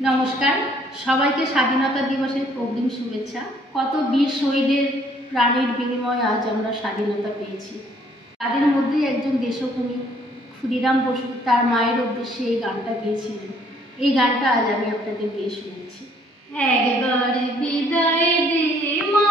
নমস্কার, সবাইকে স্বাধীনতা দিবসের অগ্রিম শুভেচ্ছা। কত বীর শহীদের প্রাণের বিনিময়ে আজ আমরা স্বাধীনতা পেয়েছি। তাদের মধ্যে একজন দেশপ্রেমী ক্ষুদিরাম বসু তার মায়ের উদ্দেশ্যে এই গানটা গেয়েছিলেন। এই গানটা আজ আমি আপনাদের গিয়ে শুনেছি। একবার বিদায় দে মা।